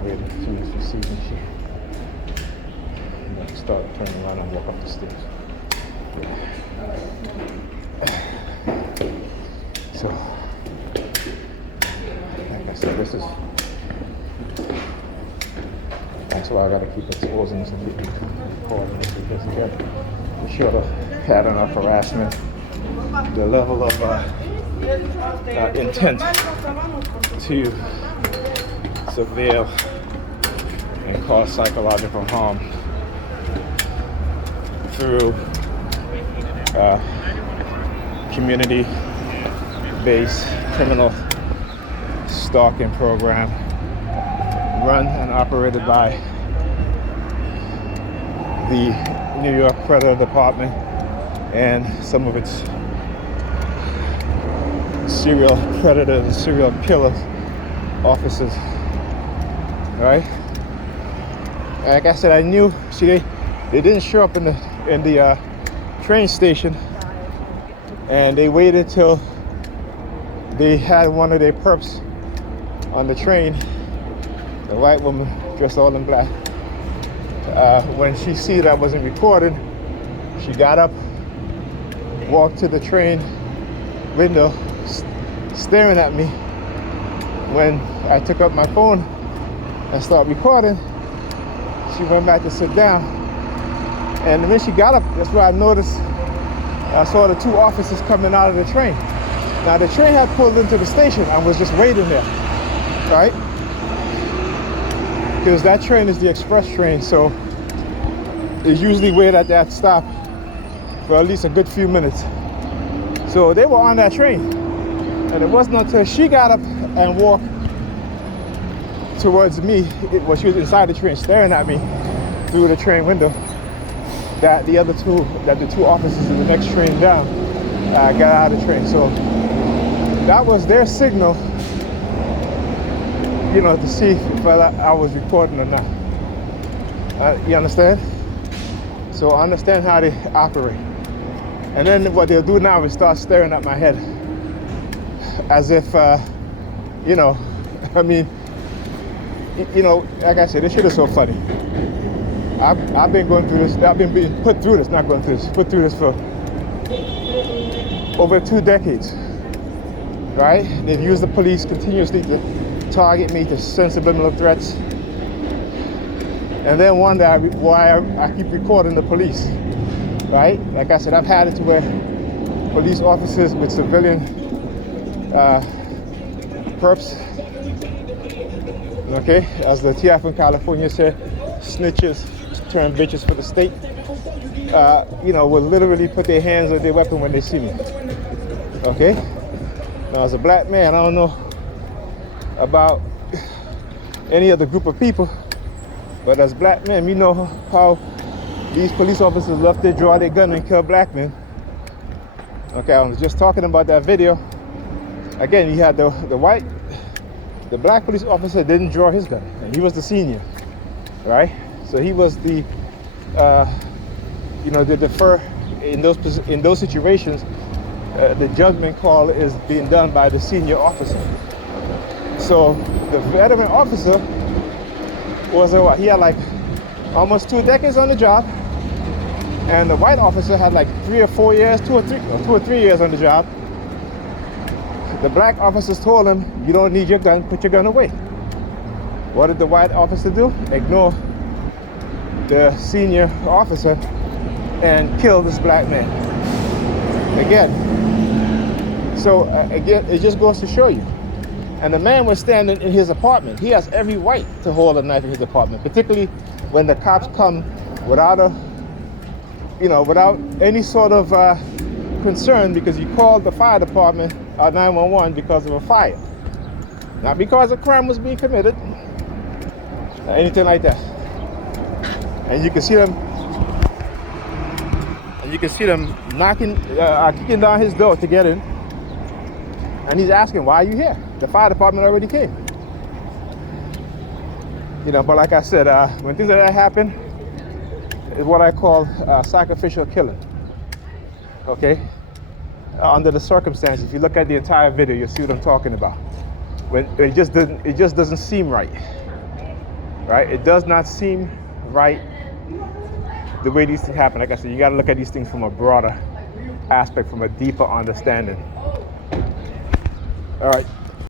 elevator. She used to see me. She started turning around and walk up the stairs. So, like I said, that's why I gotta keep exposing some people calling this, because again, to show the pattern of harassment, the level of intent to surveil and cause psychological harm through community-based criminal stalking program run and operated by the New York Predator Department and some of its serial predators and serial killer officers. Right? Like I said, I knew. See, they didn't show up in the train station, and they waited till they had one of their perps on the train. The white woman dressed all in black. When she see that I wasn't recording, she got up, walked to the train window, staring at me. When I took up my phone and started recording, she went back to sit down. And when she got up, that's where I noticed, I saw the two officers coming out of the train. Now the train had pulled into the station and was just waiting there, right? Because that train is the express train, so they usually wait at that stop for at least a good few minutes. So they were on that train, and it wasn't until she got up and walked towards me, she was inside the train staring at me through the train window, that the two officers in the next train down got out of the train. So that was their signal, to see if I was recording or not. You understand? So I understand how they operate. And then what they'll do now is start staring at my head as if, like I said, this shit is so funny. I've been going through this, I've been being put through this for over 2 decades, right? They've used the police continuously to target me, to send subliminal threats, and then wonder why I keep recording the police, right? Like I said, I've had it to where police officers with civilian perps, okay, as the TF in California said, snitches turn bitches for the state, will literally put their hands on their weapon when they see me, okay? Now, as a black man, I don't know about any other group of people, but as black men, we know how these police officers love to draw their gun and kill black men. Okay, I was just talking about that video. Again, you had the black police officer didn't draw his gun, and he was the senior, right? So he was the, the defer in those situations. The judgment call is being done by the senior officer. So the veteran officer was he had like almost 2 decades on the job, and the white officer had like 3 or 4 years, 2 or 3 years on the job. The black officers told him, "You don't need your gun, put your gun away." What did the white officer do? Ignore the senior officer and kill this black man. Again, it just goes to show you. And the man was standing in his apartment. He has every right to hold a knife in his apartment, particularly when the cops come without any sort of concern, because you called the fire department or 911 because of a fire, not because a crime was being committed, or anything like that. And you can see them, knocking, kicking down his door to get in. And he's asking, "Why are you here? The fire department already came." But like I said, when things like that happen, it's what I call sacrificial killing. Okay? Under the circumstances, if you look at the entire video, you'll see what I'm talking about. When it just doesn't seem right. right? It does not seem right the way these things happen. Like I said, you got to look at these things from a broader aspect, from a deeper understanding. All right.